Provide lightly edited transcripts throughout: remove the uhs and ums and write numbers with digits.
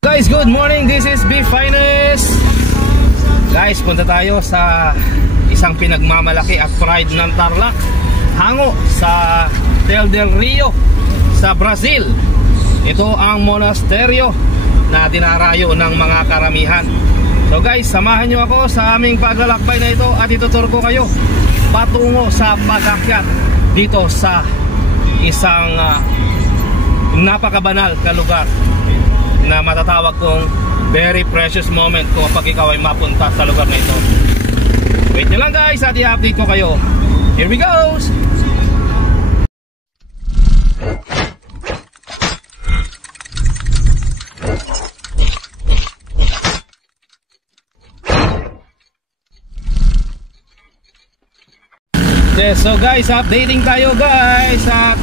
Guys, good morning. This is Beef Finest. Guys, punta tayo sa isang pinagmamalaki at pride ng Tarlac, hango sa Tel del Rio sa Brazil. Ito ang monasteryo na dinarayo ng mga karamihan. So guys, samahan nyo ako sa aming paglalakbay na ito at ituturo ko kayo patungo sa pag-akyat dito sa isang napakabanal na lugar na matatawag kong very precious moment kapag ikaw ay mapunta sa lugar na ito. Wait nyo lang guys at i-update ko kayo. Here we go! So guys, updating tayo guys at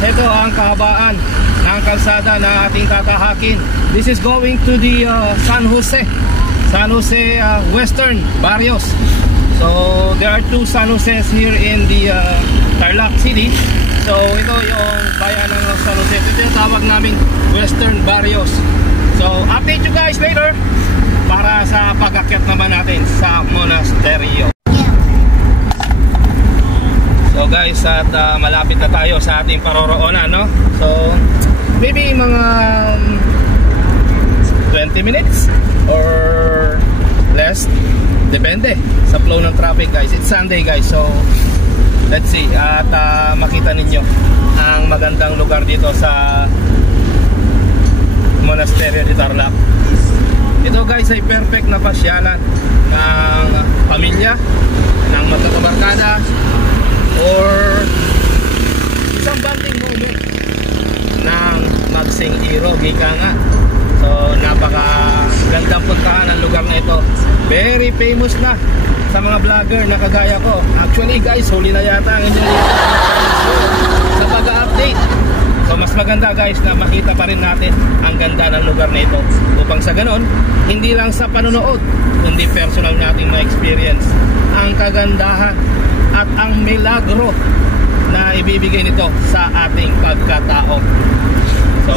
ito ang kahabaan ng kalsada na ating tatahakin. This is going to the San Jose Western Barrios. So there are two San Joses here in the Tarlac City. So ito yung bayan ng San Jose. Ito yung tawag naming Western Barrios. So update you guys later para sa pag-akyat naman natin sa monasteryo. So guys, at malapit na tayo sa ating paroroonan, no? So maybe mga 20 minutes or less, depende sa flow ng traffic guys. It's Sunday guys, so let's see. At makita ninyo ang magandang lugar dito sa Monasteryo de Tarlac. Ito guys ay perfect na pasyalan ng pamilya, ng magkakabarkada, or isang bonding moment ng magsing-iro, gika nga. So napakagandang puntahan ang lugar na ito. Very famous na sa mga vlogger na kagaya ko. Actually guys, huli na yata ang inyong sa pag-update. So mas maganda guys na makita pa rin natin ang ganda ng lugar na ito, upang sa ganon, hindi lang sa panonood kundi personal natin na-experience ang kagandahan at ang milagro na ibibigay nito sa ating pagkatao. So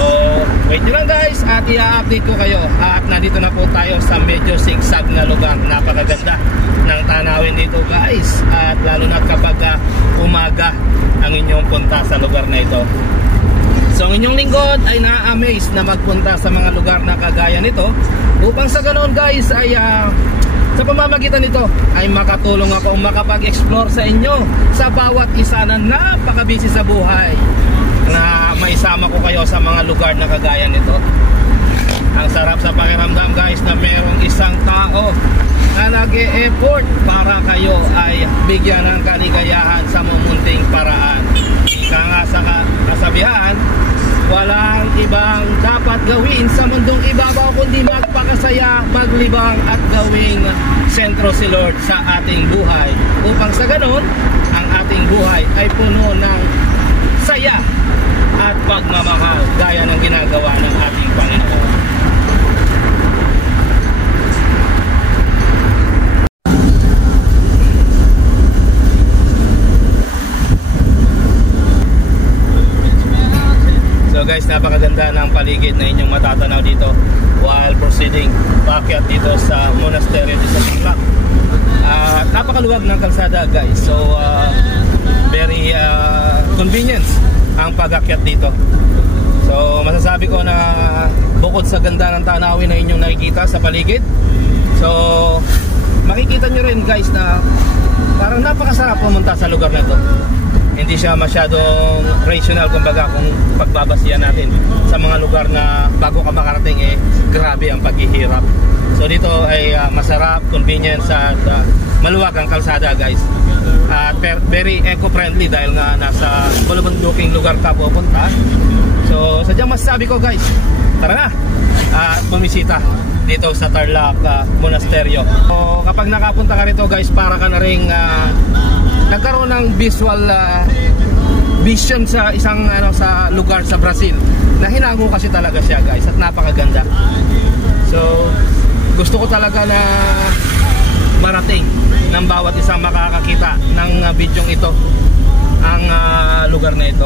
wait nyo lang guys at i-update ko kayo. At nandito na po tayo sa medyo sigsag na lugar. Napakaganda ng tanawin dito guys, at lalo na kapag umaga ang inyong punta sa lugar na ito. So ang inyong lingkod ay na-amaze na magpunta sa mga lugar na kagaya nito, upang sa ganoon guys ay sa pamamagitan nito ay makatulong ako makapag-explore sa inyo sa bawat isa na napakabisi sa buhay, na maisama ko kayo sa mga lugar na kagaya nito. Ang sarap sa pakiramdam guys na mayroong isang tao na nag-e-effort para kayo ay bigyan ng kaligayahan sa mumunting paraan. Ika nga sa kasabihan, walang ibang dapat gawin sa mundong ibabaw kundi magpakasaya, maglibang at gawing sentro si Lord sa ating buhay, upang sa ganon ang ating buhay ay puno ng saya at pagmamahal gaya ng ginagawa ng ating Panginoon. So guys, napakaganda ng paligid na inyong matatanaw dito while proceeding paakyat dito sa monasteryo dito sa Tarlac. Napakaluwag ng kalsada guys, so very convenient ang pag-akyat dito. So masasabi ko na bukod sa ganda ng tanawin na inyong nakikita sa paligid, so makikita nyo rin guys na parang napakasarap pumunta sa lugar na ito. Hindi siya masyadong rational kumbaga kung pagbabasihan natin sa mga lugar na bago ka makarating grabe ang paghihirap. So dito ay masarap, convenience at maluwag ang kalsada guys. At very eco-friendly dahil nga nasa bulubunduking lugar ka pupunta. So sadyang masasabi ko guys, tara na at bumisita dito sa Tarlac Monasteryo. So kapag nakapunta ka rito guys, para ka na ring nagkaroon ng visual vision sa isang sa lugar sa Brazil na hinago kasi talaga siya guys, at napakaganda. So gusto ko talaga na marating ng bawat isang makakakita ng bidyong ito ang lugar na ito.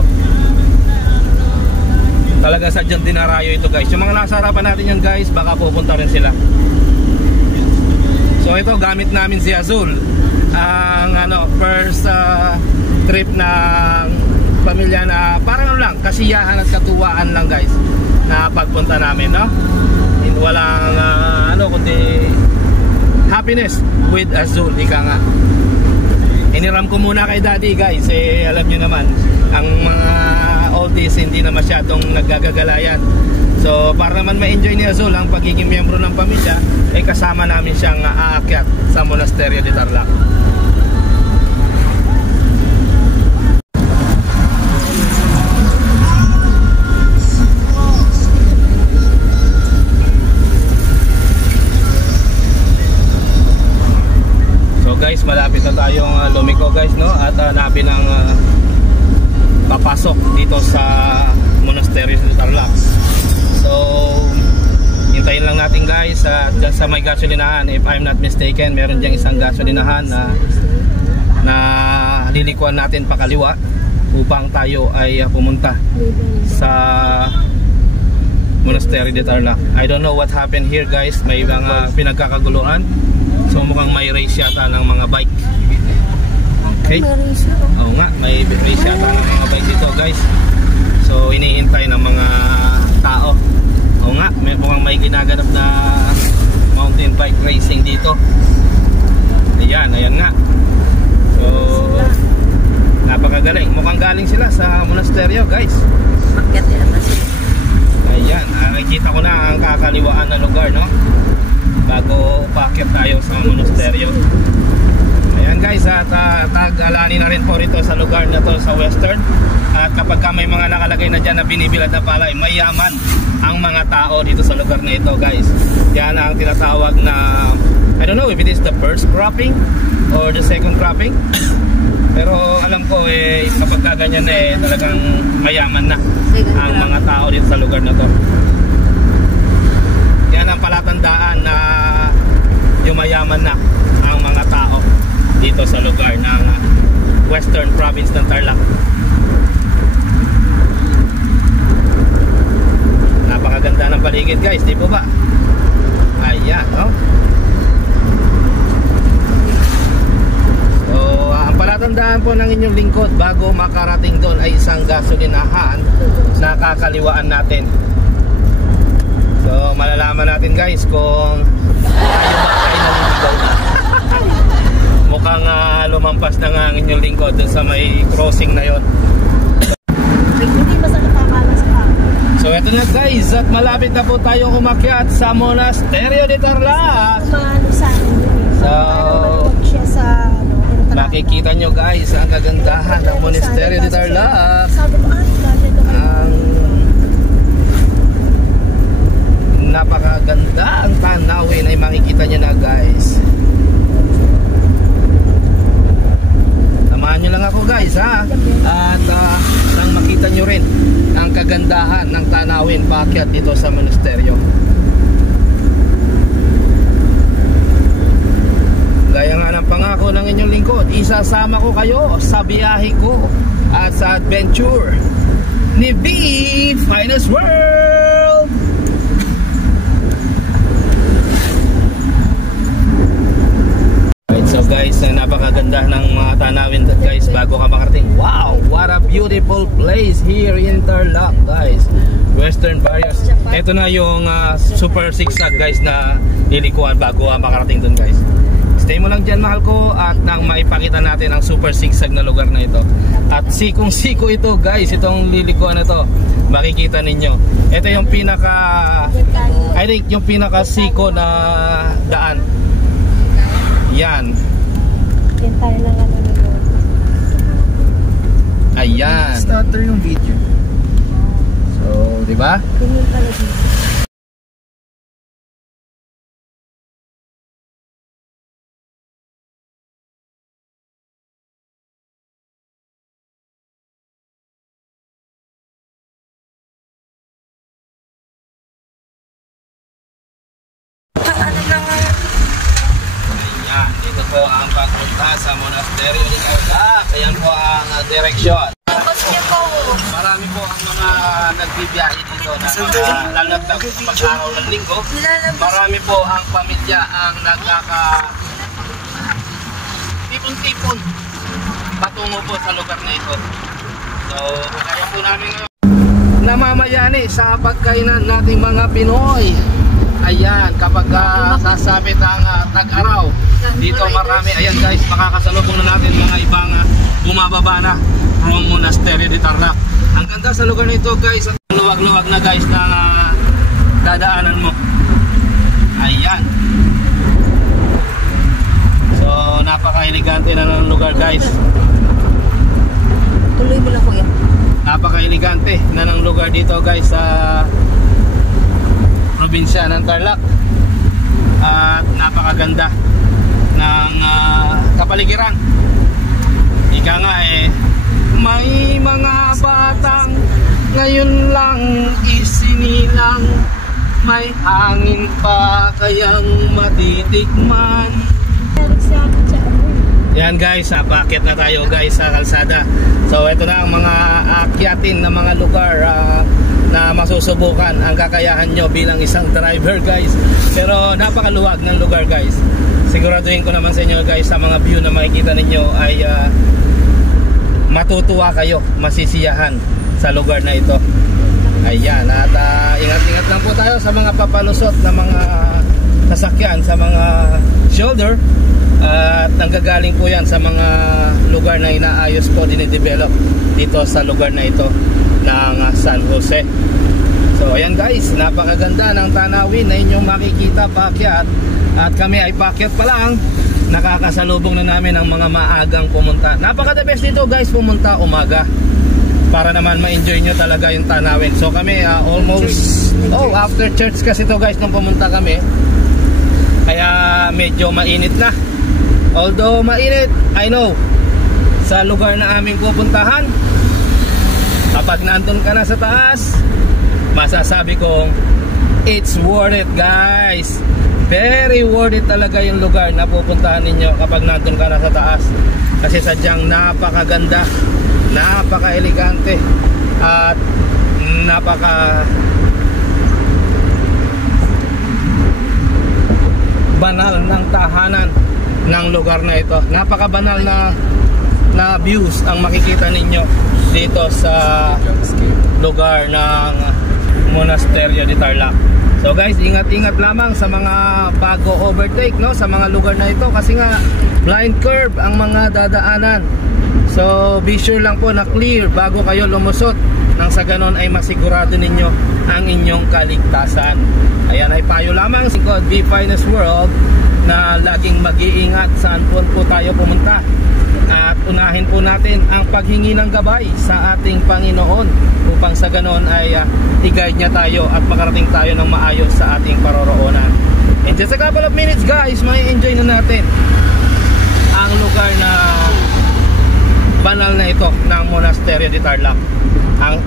talaga sadyang dinarayo ito guys. Yung mga nasa harapan natin yan guys, baka pupunta rin sila. So ito, gamit namin si Azul. Ang first trip ng pamilya na parang lang, kasiyahan at katuwaan lang guys na pagpunta namin, no? Walang kundi happiness with Azul, ika nga. Iniram ko muna kay daddy guys, alam nyo naman ang mga oldies hindi na masyadong naggagagalayan. So para naman ma-enjoy ni Azul ang pagiging miyembro ng pamilya, kasama namin siyang aakyat sa Monasterio de Tarlac. So guys, malapit na tayong lumiko guys, no? At hanapin ang papasok dito sa Monasterio de Tarlac. So hintayin lang natin guys dyan sa may gasolinahan. If I'm not mistaken, meron dyan isang gasolinahan na lilikuan natin pakaliwa upang tayo ay pumunta sa Monasterio de Tarlac. I don't know what happened here guys, may mga pinagkakaguluhan. So mukhang may race yata ng mga bike. Okay, oo nga, may race yata ng mga bike dito guys. So iniintay ng mga tao. Oo nga, mukhang may ginaganap na mountain bike racing dito. Ayan nga. So napakagaling. Mukhang galing sila sa monasteryo guys. Ayan, nakikita ko na ang kakaliwaan na lugar, no? Bago upakit tayo sa monasteryo. Ayan guys, at tag-alani na rin po rito sa lugar na to sa Western. At kapag may mga nakalagay na dyan na binibilad na palay, mayaman ang mga tao dito sa lugar na ito guys. Yan ang tinatawag na, I don't know if it is the first cropping or the second cropping. Pero alam ko kapag kaganyan talagang mayaman na ang mga tao dito sa lugar na to. Yan ang palatandaan na yumayaman na ang mga tao dito sa lugar ng Western Province ng Tarlac. Napakaganda ng paligid guys, di po ba? Ayan, no? So, ang palatandaan po ng inyong lingkod bago makarating doon ay isang gasolinahan na kakaliwaan natin. So malalaman natin guys kung tayo ba ay naliligaw na. Mukhang lumampas na nga ang inyong lingkod dun sa may crossing na yon. So eto na guys, at malapit na po tayong umakyat sa Monasterio de Tarlac. So makikita nyo guys ang kagandahan ng Monasterio de Tarlac. Ang napakaganda ang tanawin ay makikita nyo na guys. Samahan nyo lang ako guys ha. At nang makita nyo rin ang kagandahan ng tanawin paakyat dito sa monasteryo. Gaya nga ng pangako ng inyong lingkod, isasama ko kayo sa biyahe ko at sa adventure ni V Finest World. So guys, napakaganda ng mga tanawin guys bago ka makarating. Wow, what a beautiful place here in Tarlac guys. Western Barrios. Ito na yung super zigzag guys na lilikuan bago makarating dun guys. Stay mo lang dyan mahal ko at nang maipakita natin ang super zigzag na lugar na ito. At sikong-siko ito guys, itong lilikuan na ito. Makikita ninyo. Ito yung pinaka, I think yung pinaka siko na daan. Yan. Yan tayo lang nanonood. Ayan. Starter yung video. So, di ba? Ganyan pala dito. Dito po ang pagpunta sa Monasterio de Tarlac. Ayan po ang direksyon. Tapos niya po. Marami po ang mga mga nagbibiyahe dito na mga lalagdag sa pag-araw ng linggo. Marami po ang pamilya ang tipon-tipon patungo po sa lugar na ito. So, kaya po namin namamayani sa pagkainan nating mga Pinoy. Ayan, kapag sasabit ang tag-araw, dito marami. Ayan guys, makakasalubong na natin mga ibang bumababa na from Monasterio de Tarlac. Ang ganda sa lugar nito guys, at luwag-luwag na guys na dadaanan mo. Ayan. So, napaka-elegante na ng lugar guys. Tuloy mo lang kuya. Napaka-elegante na ng lugar dito guys sa probinsya ng Tarlac. At napakaganda ng kapaligiran. Ika nga may mga batang ngayon lang isinilang, may hangin pa kayang matitikman. Yan guys, paakyat na tayo guys sa kalsada. So ito na ang mga akyatin na mga lugar na masusubukan ang kakayahan nyo bilang isang driver guys. Pero napakaluwag ng lugar guys. Siguraduhin ko naman sa inyo guys, sa mga view na makikita ninyo ay matutuwa kayo, masisiyahan sa lugar na ito. Ayan, at ingat-ingat lang po tayo sa mga papalusot na mga sasakyan, sa mga shoulder. At nanggagaling po yan sa mga lugar na inaayos po, dinidevelop dito sa lugar na ito ng San Jose. So ayan guys, napakaganda ng tanawin na inyong makikita paakyat. At kami ay paakyat pa lang, nakakasalubong na namin ang mga maagang pumunta. Napaka the best dito guys, pumunta umaga para naman ma-enjoy nyo talaga yung tanawin. So kami almost after church kasi to guys nung pumunta kami, kaya medyo mainit na. Although mainit, I know, sa lugar na aming pupuntahan, kapag nandun ka na sa taas, masasabi kong it's worth it guys. Very worth it talaga yung lugar na pupuntahan ninyo kapag nandun ka na sa taas. Kasi sadyang napakaganda, napaka-elegante, at napaka banal ng tahanan ng lugar na ito. Napaka-banal na views ang makikita ninyo dito sa lugar ng Monasterio de Tarlac. So guys, ingat-ingat lamang sa mga bago overtake, no, sa mga lugar na ito kasi nga blind curve ang mga dadaanan. So be sure lang po na clear bago kayo lumusot, nang sa ganon ay masigurado ninyo ang inyong kaligtasan. Ayan ay payo lamang si God Be Finest World na laging mag-iingat saan po tayo pumunta. At unahin po natin ang paghingi ng gabay sa ating Panginoon upang sa ganon ay i-guide niya tayo at makarating tayo ng maayos sa ating paroroonan. In just a couple of minutes guys, may enjoy na natin ang lugar na banal na ito ng Monasterio de Tarlac.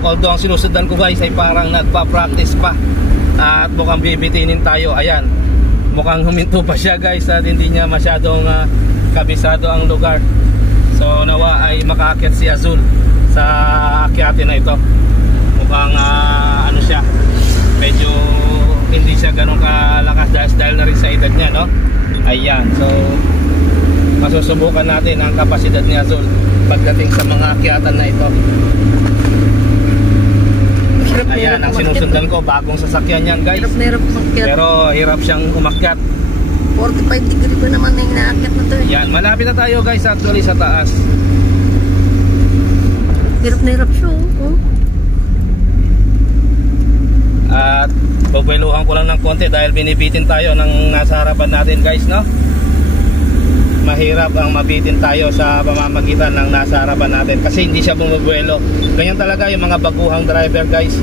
Although ang sinusundan ko guys ay parang nagpa-practice pa at mukhang bibitinin tayo. Ayan, mukhang huminto pa siya guys at hindi niya masyadong kabisado ang lugar. So nawa ay makaakyat si Azul sa akyatin na ito. Mukhang ano siya, medyo hindi siya ganun kalakas dahil na rin sa edad niya, no? Ayan, so masusubukan natin ang kapasidad ni Azul pagdating sa mga akyatan na ito. Ayan, ang sinusundan ko, bagong sasakyan yan guys. Pero hirap siyang umakyat. 45 degree pa naman na yung naakyat na to eh. Yan, malapit na tayo guys actually sa taas. Hirap na hirap siya oh. At bubueluhan ko lang ng konti dahil binibitin tayo ng nasa harapan natin guys, no? Mahirap ang mabitin tayo sa pamamagitan ng nasa harapan natin kasi hindi siya bumubuelo. Ganyan talaga yung mga baguhang driver guys.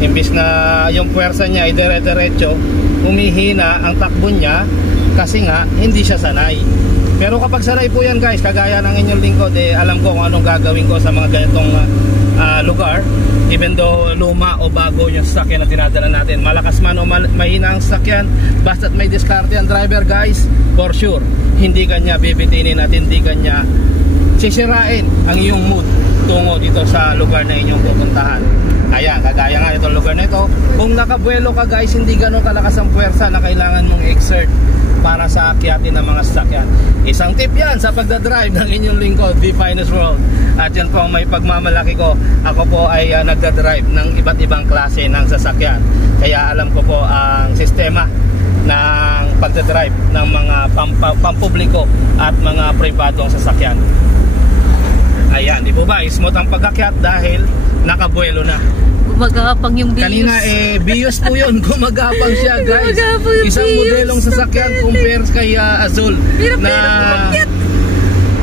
Imbis na yung puwersa niya ay dire-diretso, humihina ang takbo niya kasi nga hindi siya sanay. Pero kapag sanay po yan guys, kagaya ng inyong lingkod, alam ko kung anong gagawin ko sa mga ganitong lugar. Even though luma o bago yung sasakyan na dinadala natin, malakas man o mahina ang sasakyan, basta't may diskarte ang driver guys, for sure hindi kanya bibitinin at hindi kanya sisirain ang iyong mood tungo dito sa lugar na inyong pupuntahan. Ayan, kagaya nga itong lugar na ito. Kung nakabuelo ka guys, hindi ganun kalakas ang puwersa na kailangan mong exert para sa akyatin ng mga sasakyan. Isang tip yan sa pagdadrive ng inyong lingkod, The Finest World. At yan po ang may pagmamalaki ko. Ako po ay nagdadrive ng iba't ibang klase ng sasakyan. Kaya alam ko po ang sistema ng pagdadrive ng mga pampubliko at mga pribadong sasakyan. Ayan, di po ba? Smooth ang pag-akyat dahil nakabuelo na. Gumagapang yung Vios. Kanina Vios po yun. Gumagapang siya guys. Isang modelong sasakyan compares kay Azul na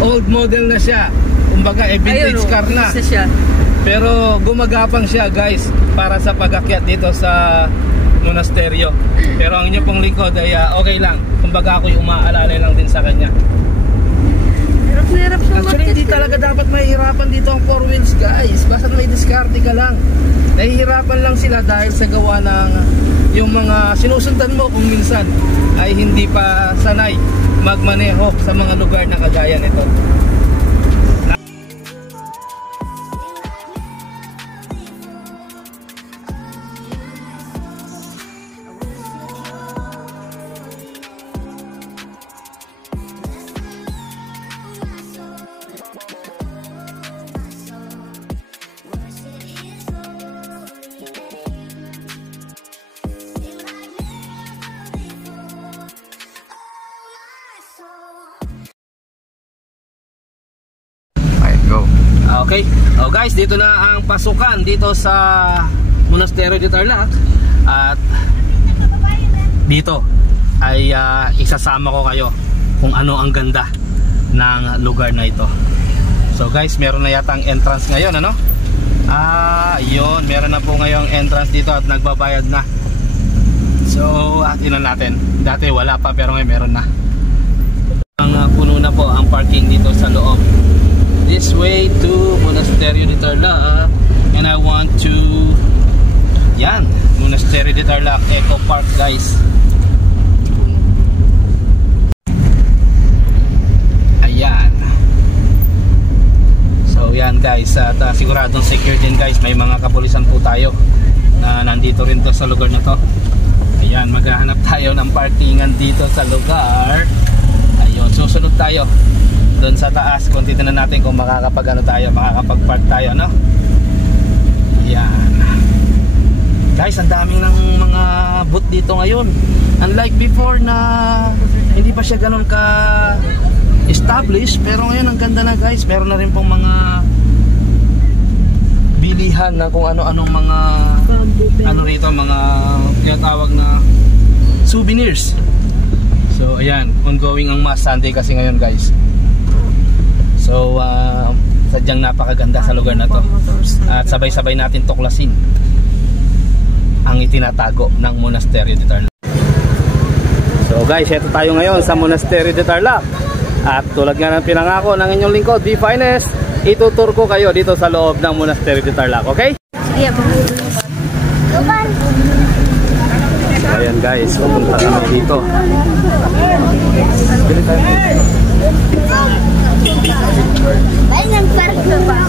old model na siya. Kumbaga vintage car na. Pero gumagapang siya guys para sa pag-akyat dito sa monasteryo. Pero ang inyo pong lingkod ay okay lang. Kumbaga ako'y umaalala lang din sa kanya. Actually hindi talaga dapat mahihirapan dito ang 4 wheels guys. Basta may diskarte ka lang. Nahihirapan lang sila dahil sa gawa ng yung mga sinusundan mo kung minsan ay hindi pa sanay magmaneho sa mga lugar na kagaya nito. Okay, guys, dito na ang pasukan dito sa Monasterio de Tarlac. At dito ay isasama ko kayo kung ano ang ganda ng lugar na ito. So guys, meron na yata ang entrance ngayon, ano? Yun, meron na po ngayong entrance dito at nagbabayad na. So, tingnan natin. Dati wala pa pero ngayon meron na. Ang puno na po ang parking dito sa loob. This way to Monasterio de Tarlac, and I want to yan, Monasterio de Tarlac Eco Park guys. Ayan. So yan guys, at siguradong secure din guys. May mga kapulisan po tayo na nandito rin to sa lugar na to. Ayan, maghahanap tayo ng parkingan dito sa lugar. Ayun, susunod tayo doon sa taas kung titignan natin kung makakapag-ano tayo, makakapag-park tayo, no? Yan guys, ang daming ng mga booth dito ngayon. Unlike before na hindi pa siya ganun ka established, pero ngayon ang ganda na guys. Meron na rin pong mga bilihan na kung ano-anong mga ano rito, mga tinatawag na souvenirs. So ayan, ongoing ang Mass Sunday kasi ngayon guys. So, sadyang napakaganda sa lugar na to. At sabay-sabay natin tuklasin ang itinatago ng Monasterio de Tarlac. So guys, ito tayo ngayon sa Monasterio de Tarlac. At tulad nga ng pinangako ng inyong lingkod, The Finest, itutur ko kayo dito sa loob ng Monasterio de Tarlac, okay? Sige, so ayan guys, pupunta kami dito. ay, nagpark na ba?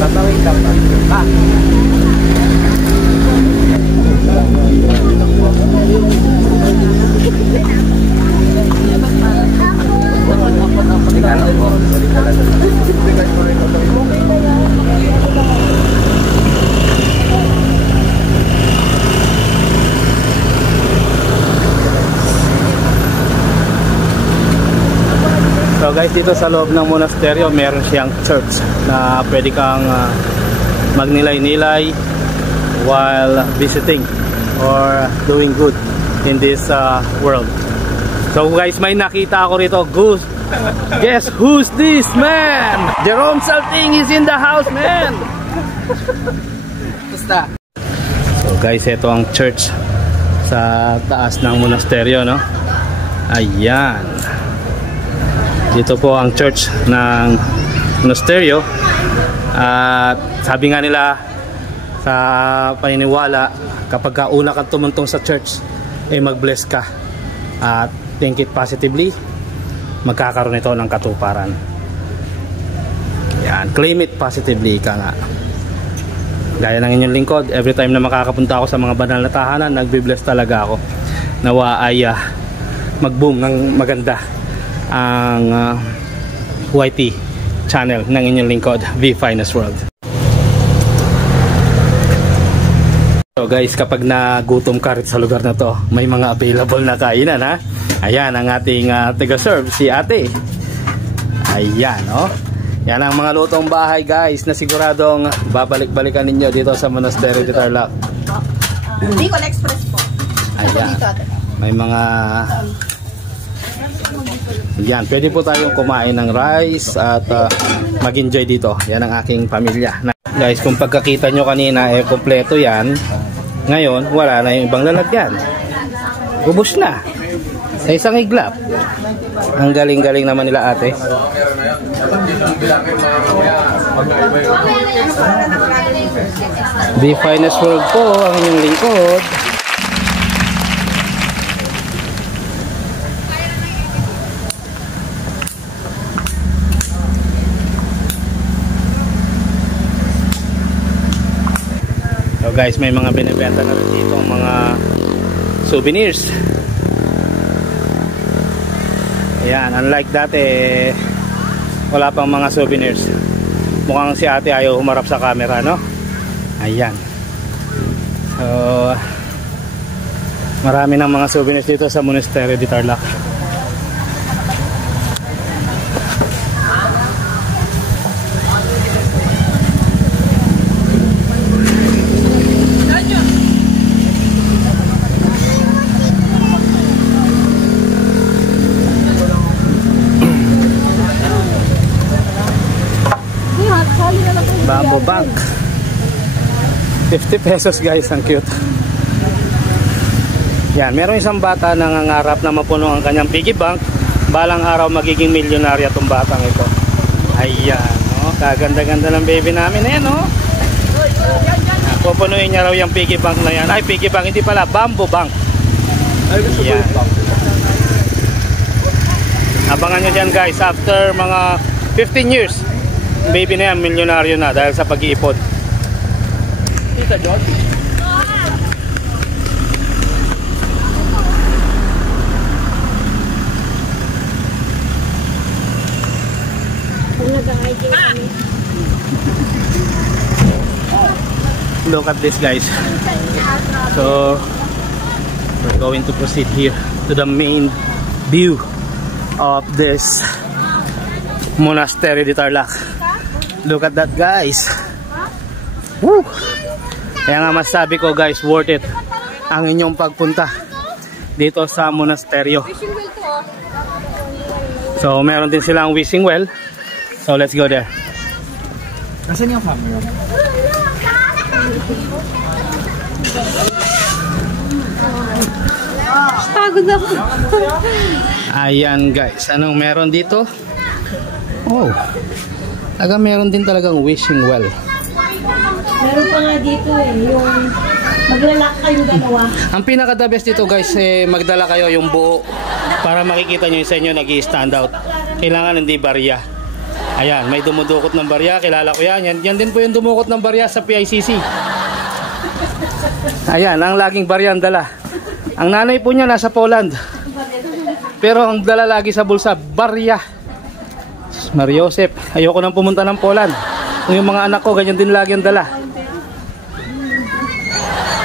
Tatawin ka pa. So guys, dito sa loob ng monasteryo meron siyang church na pwede kang magnilay-nilay while visiting or doing good in this world. So guys, may nakita ako rito. Guess who's this man? Jerome Salting is in the house, man. Basta. So guys, ito ang church sa taas ng monasteryo, no? Ayan. Dito po ang church ng monasteryo. At sabi nga nila sa paniniwala, kapag una kang tumuntong sa church, mag-bless ka at think it positively, magkakaroon ito ng katuparan. Yan. Yan, claim it positively ka nga. Gaya ng inyong lingkod, every time na makakapunta ako sa mga banal na tahanan, nagbe-bless talaga ako. Nawa ay mag-boom ng maganda ang YT channel ng inyong lingkod, V Finest World. So guys, kapag nagutom ka rin sa lugar na to, may mga available na kainan ha. Ayan ang ating taga-serve, si ate. Ayan, oh. Yan ang mga lutong bahay guys na siguradong babalik-balikan ninyo dito sa Monasterio de Tarlac. Bicol Express po. Ayan. May mga... Yan, pwede po tayong kumain ng rice at mag-enjoy dito. Yan ang aking pamilya. Guys, kung pagkakita nyo kanina, kompleto yan. Ngayon, wala na yung ibang lalagyan. Ubus na. Sa isang iglap. Ang galing-galing naman nila ate. The Finest World po ang inyong lingkod. So guys, may mga binibenta na rin dito mga souvenirs. Ayan, unlike dati wala pang mga souvenirs. Mukhang si ate ayaw humarap sa camera, no? Ayan. So marami ng mga souvenirs dito sa Monasterio de Tarlac. Bamboo bank. 50 pesos guys, ang cute. Yan, meron isang bata na nangangarap na mapuno ang kanyang piggy bank. Balang araw magiging milyonarya tong batang ito. Ayan, oh, kaganda-ganda ng baby namin. Ayan, oh. Pupunuin niya raw yung piggy bank na yan. Ay, piggy bank, hindi pala, bamboo bank. Yan. Abangan nyo dyan guys, after mga 15 years baby na yan, milyonaryo na dahil sa pag-iipon. Tita John. Look at this guys. So we're going to proceed here to the main view of this Monasterio de Tarlac. Look at that guys. Woo! Kaya nga masabi ko guys, worth it ang inyong pagpunta dito sa monasteryo. So meron din silang wishing well. So let's go there. Nasaan yung camera? Pagod ako. Ayan guys, anong meron dito? Oh, meron din talagang wishing well. Meron pa nga dito yung maglalak kayong dalawa. Ang pinaka the best dito guys, magdala kayo yung buo para makikita nyo yung sa inyo nag-i-stand out. Kailangan hindi barya. Ayan, may dumudukot ng barya, kilala ko yan. Yan din po yung dumukot ng barya sa PICC. Ayan, ang laging barya ang dala. Ang nanay po niya nasa Poland. Pero ang dala lagi sa bulsa, barya. Mariosep, ayoko nang pumunta ng Poland. Kung yung mga anak ko, ganyan din lagi ang dala.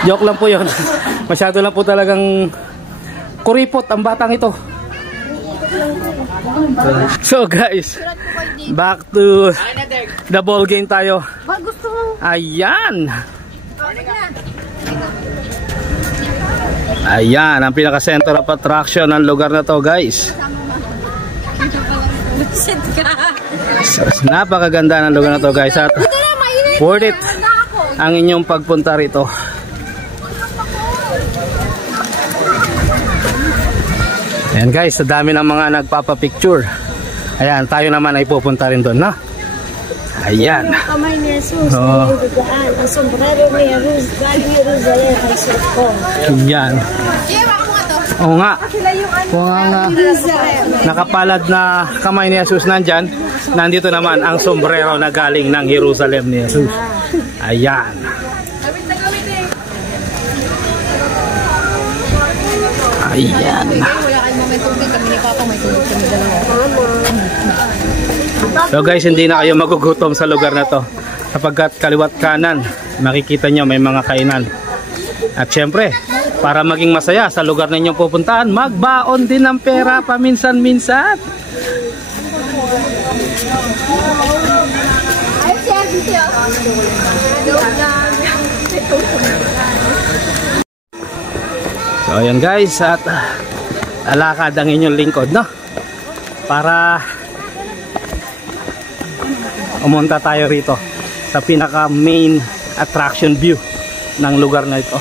Joke lang po yun. Masyado lang po talagang kuripot ang batang ito. So guys, back to the ball game tayo. Ayan. Ayan, ang pinaka-center of attraction ng lugar na to guys. Napakaganda ng lugar na to guys at worth it ang inyong pagpunta rito. Ayan guys, sa dami ng mga nagpapapicture. Ayan, tayo naman ay pupunta rin doon, no? Ayan. Kamay ni Jesus na dugaan. Ang sombrero ni Jesus galing Jerusalem ay sirko. Ayan. Oo nga. Kung ang nakapalad na kamay ni Jesus nandyan, nandito naman ang sombrero na galing ng Jerusalem ni Jesus. Ayan. Ayan. So guys, hindi na kayo magugutom sa lugar na to. Sapagkat kaliwat kanan, makikita nyo may mga kainan. At syempre, para maging masaya sa lugar na inyong pupuntahan, magbaon din ng pera paminsan-minsan. So ayan guys, at alakad ang inyong lingkod, no? Para umunta tayo rito sa pinaka main attraction view ng lugar na ito.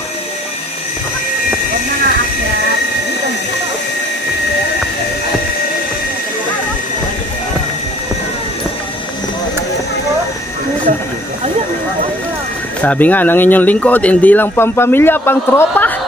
Sabi nga ng inyong lingkod, hindi lang pampamilya, pang tropa.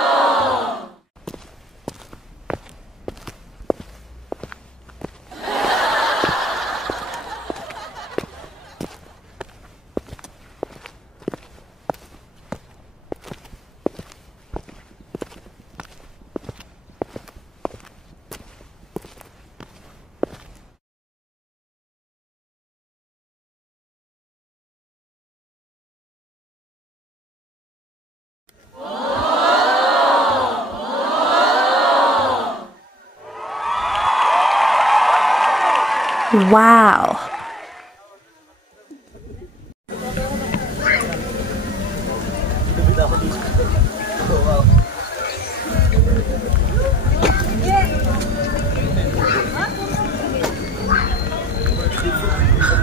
Wow.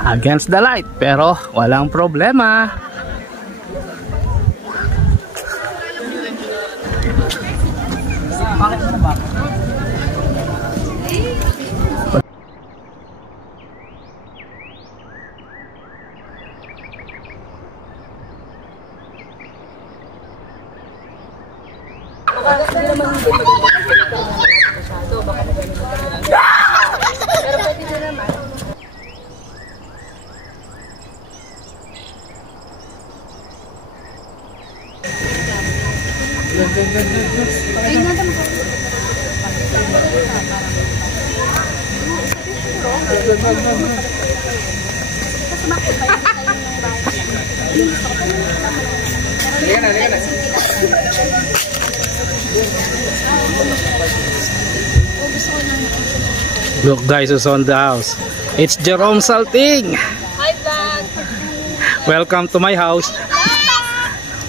Against the light, pero walang problema. Look guys, who's on the house. It's Jerome Salting. Hi vlog. Welcome to my house.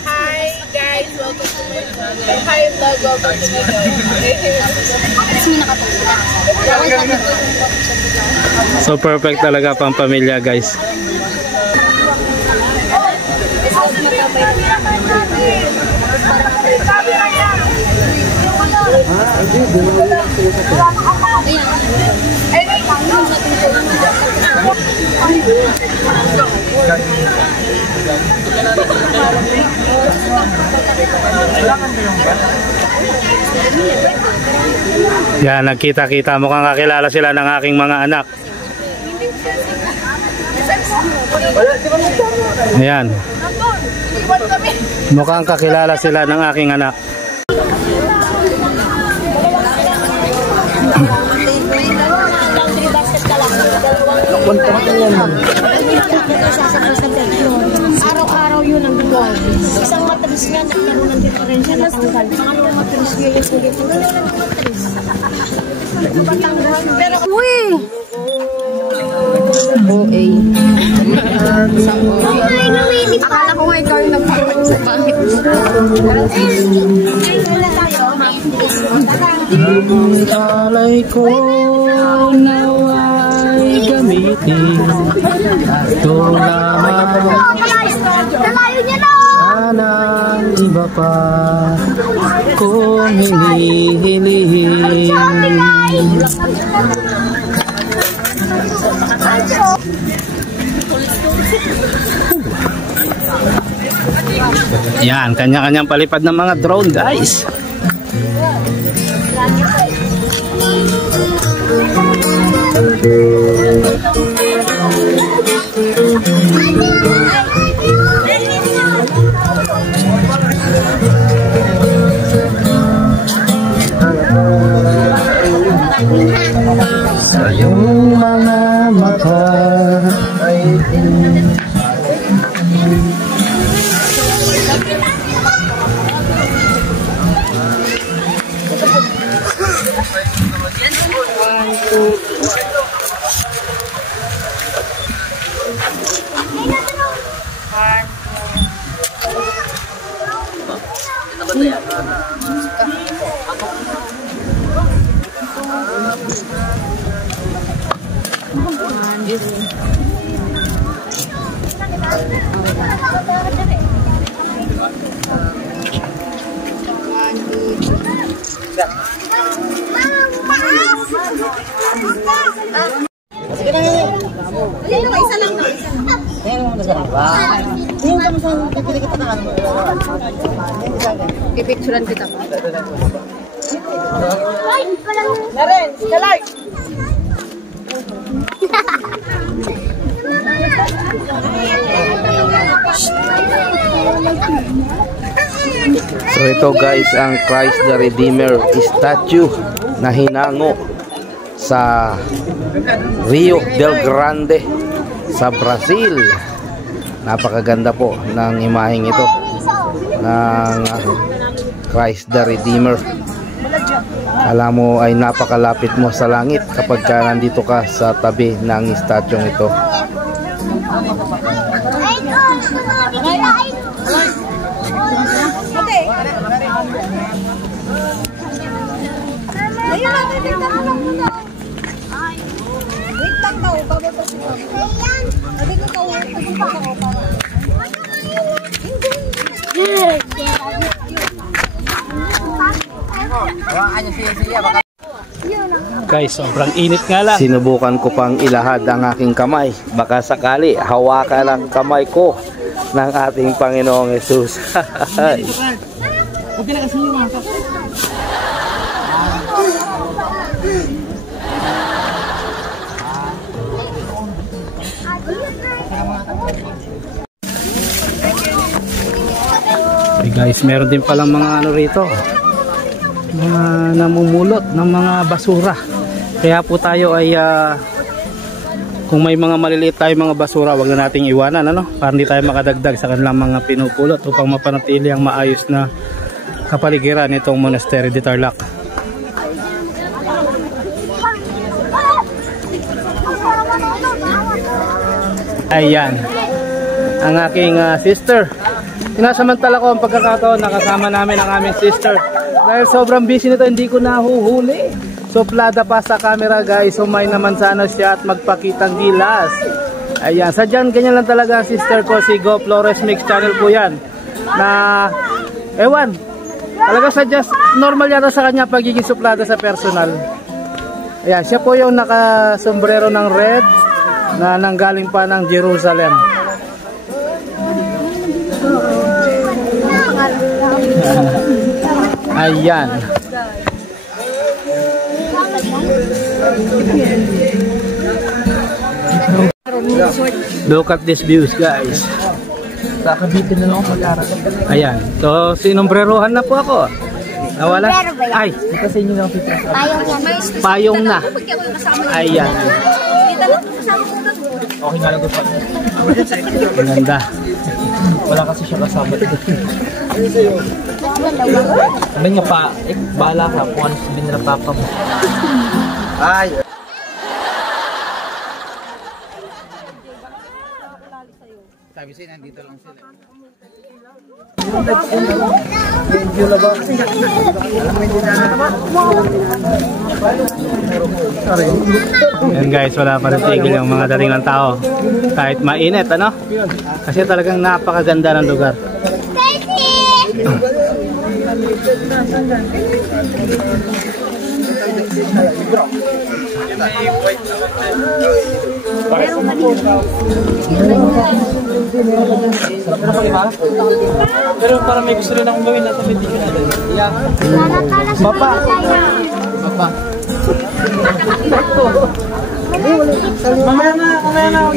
Hi guys, welcome to my vlog. Hi vlog, welcome to my vlog. So perfect talaga pang pamilya guys. Yan, nagkita-kita. Mukhang kakilala sila ng aking mga anak. Ayan. Mukhang kakilala sila ng aking anak. Araw-araw yun ang gawin. Isang matalis nga nagkaroon ng diferensya na tanggal. Pangalawang matalis nga yung hindi matanggal. Pero uy! OA. Akala ko nga ikaw yung nagpapag sa bakit. Alay ko naway gamitin ito lamang sanang iba pa kung hinihiling. Yan, kanya-kanyang palipad ng mga drone guys. Sa iyong mga mata ay Pipicturean kita. Naren, kalay! So ito guys ang Christ the Redeemer statue na hinango sa Rio del Grande sa Brazil. Napakaganda po ng imaheng ito ng Christ the Redeemer. Alam mo ay napakalapit mo sa langit kapag ka nandito ka sa tabi ng statue ito. guys, sobrang init nga lang. Sinubukan ko pang ilahad ang aking kamay. Baka sakali hawakan ang kamay ko ng ating Panginoong Jesus. Hey guys, meron din palang mga ano rito, mga namumulot ng mga basura. Kaya po tayo ay kung may mga maliliit tayo mga basura, wag na nating iwanan, ano, para hindi tayo makadagdag sa kanilang mga pinupulot upang mapanatili ang maayos na kapaligiran nitong Monastery de Tarlac. Ayan ang aking sister. Sinasamantala ko ang pagkakataon na kasama namin ang aming sister. Dahil sobrang busy nito, hindi ko nahuhuli. Suplada pa sa camera guys. Sumay naman sana siya at magpakitang gilas. Ayan, sadyang ganyan lang talaga ang sister ko. Si Go Flores Mix Channel po yan. Na, ewan, talaga sadya normal yata sa kanya pagiging suplada sa personal. Ayan, siya po yung nakasombrero ng red na nanggaling pa ng Jerusalem. Ayan. Look at these views guys. Kakabitin na lang ako mag-aral. Ayan. So sinumbrerohan na po ako. Nawala? Ay, kasi inyo lang picture. Payong na. Ayan. Okay nga lang doon pa. Maganda. Wala kasi siya kasama dito. Sabi niya pa, bahala ka kung ano sabihin nila papa mo. Ay. Sabi siya, nandito lang sila. Thank you na ba? Ayan guys, wala pa rin tigil yung mga dating ng tao. Kahit mainit, ano? Kasi talagang napakaganda ng lugar. Pero para may gusto rin akong gawin na hindi ka natin. Papa. Papa. Mamaya na.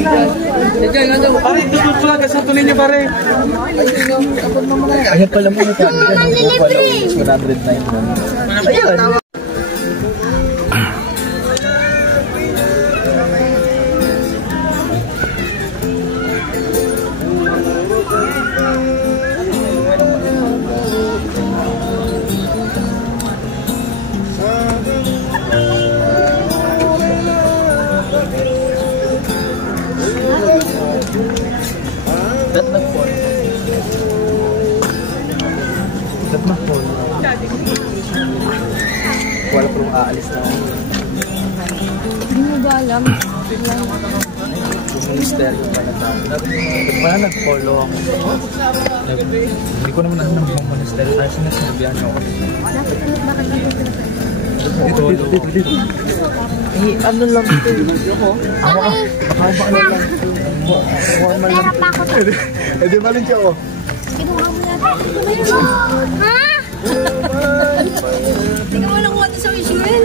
Pare, tutut ko lang kasi tuloy niyo pare. Ayan pala mo na tayo. 109. Ayan. Wala pa rin aalis na ako. Hindi mo ba alam? Ministeryo pala tayo. Wala nag-follow ako. Hindi ko naman alam ng ministeryo tayo. Sinasabihan niyo ako. Dito. Eh, ano lang ito eh. Baka ano lang. Pera pa ako. Eh, di ba rin siya ako? Kinuha mo na. Ha? Tingnan mo lang wato sa visual.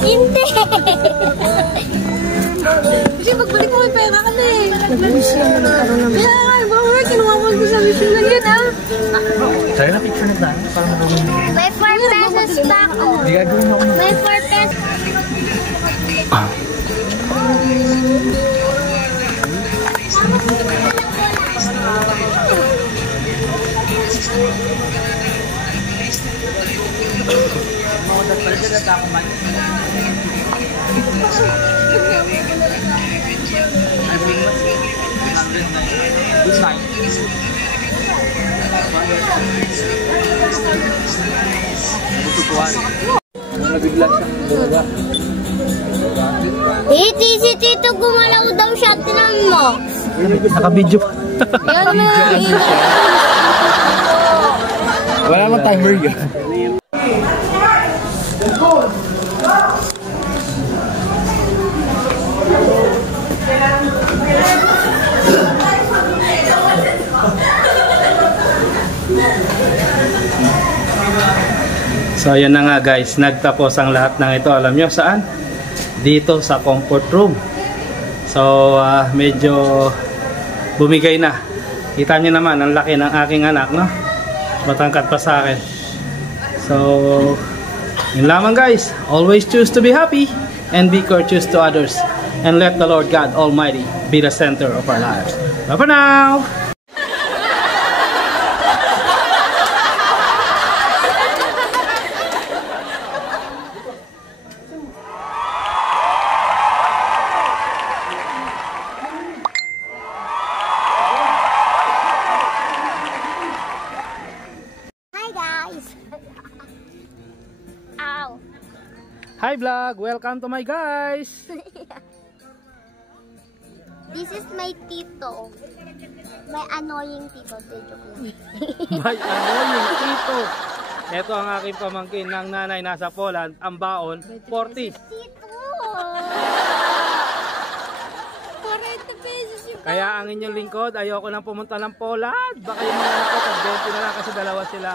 Hindi. Kasi pagbalik mo may pera ka na eh. Kaya nga, baka kinuha mo sa visual lang yun ah. Sa'yo na picture na tayo. Parang magawin mo. May 4 pesos pa ako. Hindi gagawin ako. May 4 pesos. Nabigla siyang dalaga. Si Tito gumalaw daw siya. Tinan mo. Naka-video pa. Yan na. Wala naman timer yun. So yun na nga guys, nagtapos ang lahat ng ito. Alam nyo saan? Dito sa comfort room. So medyo bumigay na. Kita nyo naman ang laki ng aking anak, no? Matangkat pa sa akin. So yun lamang guys. Always choose to be happy and be courteous to others. And let the Lord God Almighty be the center of our lives. Bye for now! Hi guys. Ow. Hi vlog! Welcome to my guys! This is my tito. My annoying tito. Joke lang. May annoying tito. Ito ang aking pamangkin ng nanay nasa Poland. Ang baon, 40. Tito! 40 pesos yung Kaya ang inyong lingkod, ayoko nang pumunta ng Poland. Baka yung mga anak ko, tag-20 na lang kasi dalawa sila.